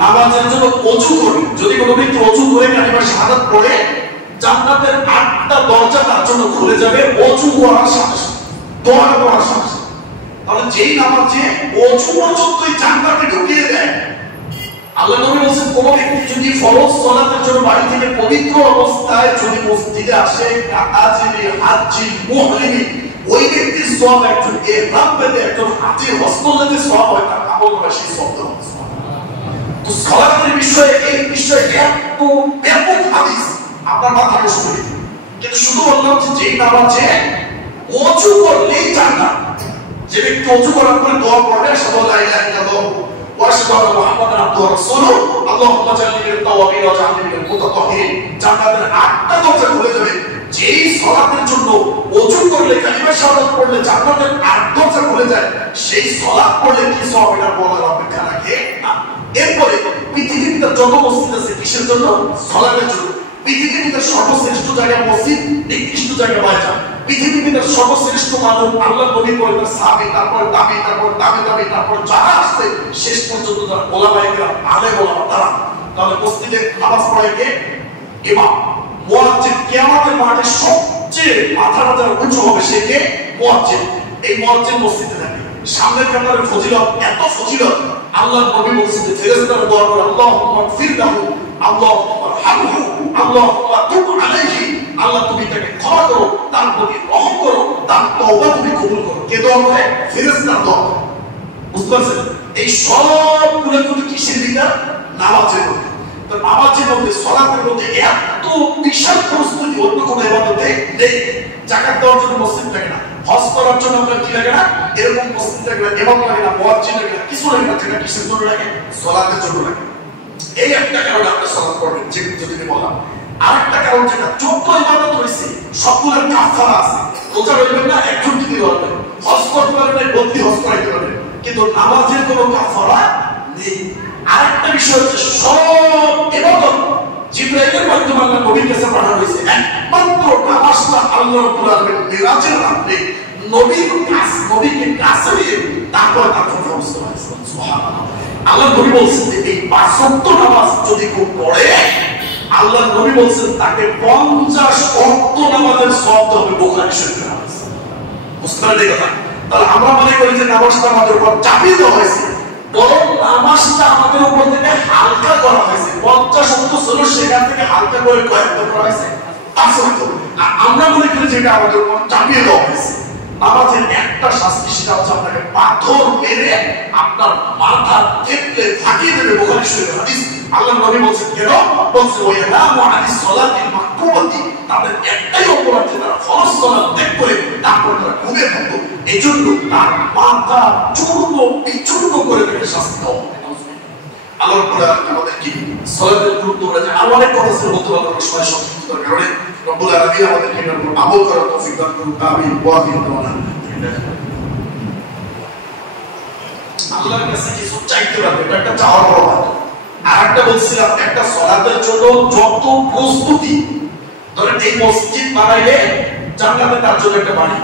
নামাজের জন্য ওযু করবে। যদি কোনো ব্যক্তি ওযু করে কালিমা শাহাদাত পড়ে, জান্নাতের 8টা দরজা তার জন্য খুলে যাবে ওযু করার সাথে সাথে, দোয়া করার সাথে সাথে। তাহলে যেই নামাজে ওযু পর্যন্তই জান্নাতে ঢুকিয়ে দেয়, আল্লাহ নবী বলেছেন কোন ব্যক্তি যদি ফরজ সালাতের জন্য বাড়ি থেকে পবিত্র অবস্থায় যদি মসজিদে আসে, কাতাজিরি হাজ্জি মুহরিমি, ওই ব্যক্তির সওয়াব একজন ইহরাম পেতে একজন হাজী হস্তলেতে সওয়াব হয়, তার আমল হয় সেই সওয়াব। তো সালাতের বিষয়ে এই বিষয়ে এত ব্যাপক হাদিস আপনার মাথা নষ্ট হয়ে যাবে। কিন্তু শুধু বললাম যে যেই নামাজে ওযু করলেই জান্নাত, যে ব্যক্তি ওযু করার পরে দোয়া পড়বে আশহাদু আল্লা ইলাহা ইল্লাল্লাহ ওয়া আশহাদু আন্না মুহাম্মাদান আবদুহু ওয়া রাসূলুহু আল্লাহুম্মা জাআলনি মিনাত তাওয়াবিন ওয়া জাআলনি মিনাল মুতাতাহহিরিন, জান্নাতের 8টা দরজা খুলে যাবে। যেই সালাতের জন্য ওযু করলে কালিমা শাহাদাত পড়লে জান্নাতের 8 দরজা খুলে যায়, সেই সালাত পড়লে কি সওয়াব এটা বলার অপেক্ষা রাখে না। এরপরে পৃথিবীতে যত মসজিদ আছে কিসের জন্য? সালাতের জন্য। পৃথিবীতে সর্বশ্রেষ্ঠ জায়গা মসজিদ, নিকৃষ্ট জায়গা বায়তুল্লাহ। পৃথিবীতে সর্বশ্রেষ্ঠ মানুষ আল্লাহর নবী বলেন সাহাবী, তারপর তাবী, তারপর তারপর যারা আসছে শেষ পর্যন্ত যারা ওলামায়ে কেরাম, আলেম ওলামা তারা। তাহলে মসজিদে নামাজ পড়ে কে? ইমাম। মুয়াজ্জিন কিয়ামতের মাঠে সবচেয়ে মাথা উঁচু হবে সে কে? মুয়াজ্জিন। এই মুয়াজ্জিন মসজিদে থাকে। সামনের কাতারের ফজিলত এত ফজিলত, আল্লাহর নবী বলেছেন যে ফেরেশতারা দোয়া করে আল্লাহুম্মা গফির লাহু, আল্লাহুম্মা আরহামহু, আল্লাহুম্মা তুব আলাইহি, আল্লাহ তুমি তাকে ক্ষমা করো, তার প্রতি রহম করো, তার তওবা তুমি কবুল করো। কে দোয়া করে? ফেরেশতারা দোয়া করে। বুঝতে পারছেন? এই সবগুলো কিন্তু কিসের ভিতর? নামাজের মধ্যে। তো নামাজের মধ্যে সালাতের মধ্যে এত বিশাল প্রস্তুতি অন্য কোনো ইবাদতে নেই। যাকাত দেওয়ার জন্য মসজিদ থাকে না, হজ করার জন্য আপনার কি লাগে না? এরকম মসজিদ লাগে না, ইমাম লাগে না, মুয়াজ্জিন লাগে না, কিছু লাগে না। যেটা কিসের জন্য লাগে? সালাতের জন্য লাগে। এই একটা কারণে আপনি সালাত পড়বেন, যে যদি বললাম। আরেকটা কারণ যেটা 14 ইবাদত হইছে সবগুলোর কাফারা আছে। রোজা রাখবেন না, একজন দিতে পারবেন, হজ করতে পারবেন, বন্দি হজ করাইতে পারবেন, কিন্তু নামাজের কোনো কাফারা নেই। আরেকটা বিষয় হচ্ছে সব ইবাদত জিবরাইলের মাধ্যমে আল্লাহ নবীর কাছে পাঠানো হয়েছে। একমাত্র নামাজটা আল্লাহ রাব্বুল আলামিন মিরাজের রাতে নবীকে কাছে নিয়ে তারপর তার ফরজ করা হয়েছে। সুবহানাল্লাহ। আল্লাহ নবী বলছেন যে এই 5 ওয়াক্ত নামাজ যদি কেউ পড়ে, আল্লাহ নবী বলছেন তাকে 50 ওয়াক্ত নামাজের সওয়াব হবে। বুখারী শরীফের হাদিস। বুঝতে পারলেন কথা? তাহলে আমরা মনে করি যে নামাজটা আমাদের উপর চাপিয়ে দেওয়া হয়েছে, বরং নামাজটা আমাদের উপর থেকে হালকা করা হয়েছে। 50 ওয়াক্ত ছিল, সেখান থেকে হালকা করে কয়েকটা করা হয়েছে 5 ওয়াক্ত। আর আমরা মনে করি যে এটা আমাদের উপর চাপিয়ে দেওয়া হয়েছে। নামাজের একটা শাস্তি, সেটা হচ্ছে আপনাকে পাথর মেরে আপনার মাথা থেতলে ফাটিয়ে দেবে। বুখারী শরীফের হাদিস। আল্লাহ নবী বলেছেন কেন? বলছে ওয়া ইয়ানামু আনিস সালাতিল মাকতুবাতি, তাদের একটাই অপরাধ যে তারা ফরজ সালাত ত্যাগ করে তারপর তারা ঘুমিয়ে থাকতো, এজন্য তার মাথা চূর্ণ বিচূর্ণ করে দেবে শাস্তি দেওয়া হবে। আল্লাহ রাব্বুল আলামিন আমাদের কি সালাতের গুরুত্ব বলেছে। আর অনেক কথা ছিল বলতে পারবো না, সময় সংক্ষিপ্ত কারণে। রব্বুল আলামিন আমাদেরকে এর উপর আমল করার তৌফিক দান করুন। আমিন। ওয়া আখিরু দাওয়ানা আল্লাহর কাছে কিছু চাইতে পারবে, এটা একটা চাওয়ার বড় কথা। আর একটা বলছিলাম, একটা সালাতের জন্য যত প্রস্তুতি, ধরেন এই মসজিদ বানাইলে জান্নাতে তার জন্য একটা বাড়ি,